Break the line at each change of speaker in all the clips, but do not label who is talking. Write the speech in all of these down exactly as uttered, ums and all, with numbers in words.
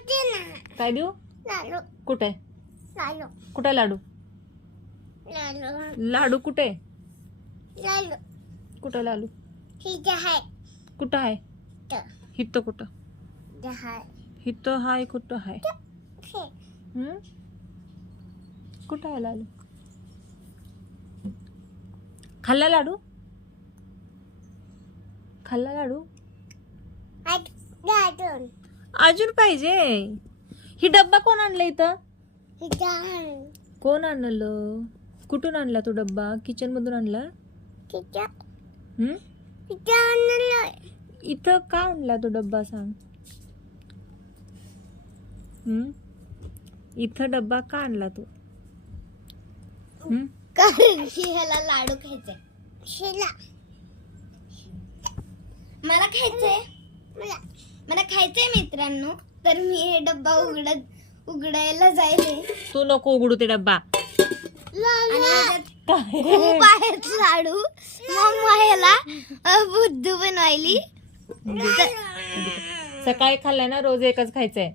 काय देऊ?
लाडू
कुठे?
लाडू
कुठे लाडू?
लाडू
लाडू कुठे?
लाडू
कुठं लाडू?
ठीक आहे
कुठं आहे?
तर
हित कुठं?
दहा
हित हाय कुठं हाय?
हे
हम्म? कुठं आहे लाडू? खाल्ला लाडू? खाल्ला लाडू?
आठ लाडू
अजून पाहिजे. ही डब्बा कोण आणला इथं?
हिजान
कोण आणलं? कुठून आणला तो डब्बा? किचन मधून आणला?
ठीक आहे
हम्म?
हिजान
इथं का आणला तो डब्बा सांग? हम्म? इथं डब्बा का आणला तू? हम्म?
कारण की ह्याला लाडू खायचे शिला मला खायचंय मला मला खायचंय मित्रांनो. तर मी हे डब्बा उघडत उघडायला जायचे
तू नको उघडू ते डब्बा.
आणि ह्याच्यात खूप आहेत लाडू. मम्मा ह्याला अ, बुद्धू बनवायली.
सकाळी खाल्लाय ना, रोज एकच खायचंय.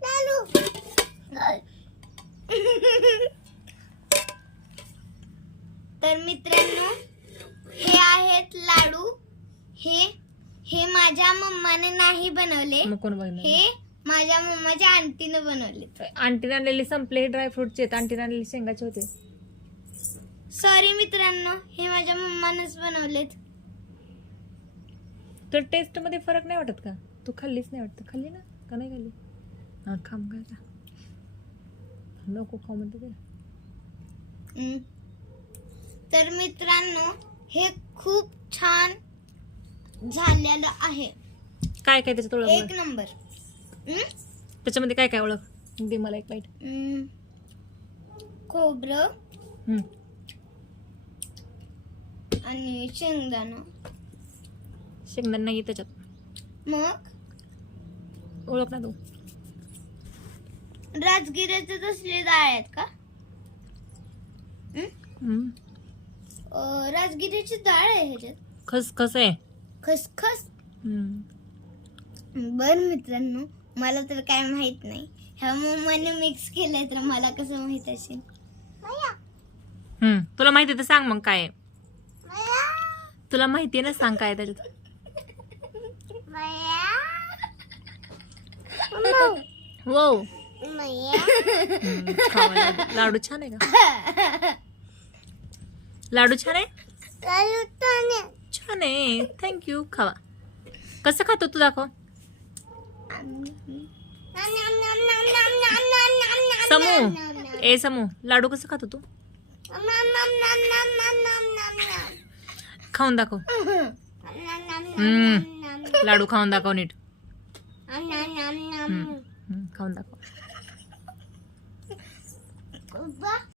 तर मित्रांनो हे आहेत लाडू. हे हे माझ्या मम्माने नाही बनवले.
मग कोण बघणार?
हे माझ्या मम्माच्या आंटीनं बनवले.
आंटीने आणलेले संपले. हे ड्रायफ्रूटचे आहेत. आंटीने आणलेले शेंगाचे होते.
सॉरी मित्रांनो, हे माझ्या मम्मानेच बनवलेत.
तर टेस्ट मध्ये फरक नाही वाटत का? तू खाल्लीच नाही वाटत. खाल्ली ना का नाही खाल्ली? हा खाम काय नको खाऊ म्हणते ते.
हम्म. तर मित्रांनो हे खूप छान झालेलं आहे.
काय काय त्याच्यात ओळख?
एक नंबर. हम्म?
त्याच्यामध्ये काय काय ओळख? दे मला एक बाईट.
हम्म. खोबरं
हम्म.
आणि शेंगदाणा.
शेंगदाणा नाही त्याच्यात.
मग
ओळख ना तू.
राजगिऱ्याचे तसले डाळ आहेत का? हम्म?
हम्म.
अं, राजगिऱ्याची डाळ आहे ह्याच्यात.
खस खस आहे.
खसखस.
हम्म.
बर मित्रांनो मला तर काय माहित नाही. ह्या मम्माने मिक्स केलंय तर मला कसं माहित असेल?
हम्म. तुला माहिती तर सांग मग काय आहे. तुला माहिती आहे ना, सांग काय आहे त्याच्यात. वो हम्म, खावा लाडू. लाडू छान आहे का? लाडू छान आहे. छान आहे. थँक्यू. खावा. कसं खातो तू? दाखव. समू ए समू लाडू कसं खातो तू? खाऊन दाखव. हम्म. लाडू खाऊन दाखव नीट. हम्म. हम्म, खाऊन दाखव.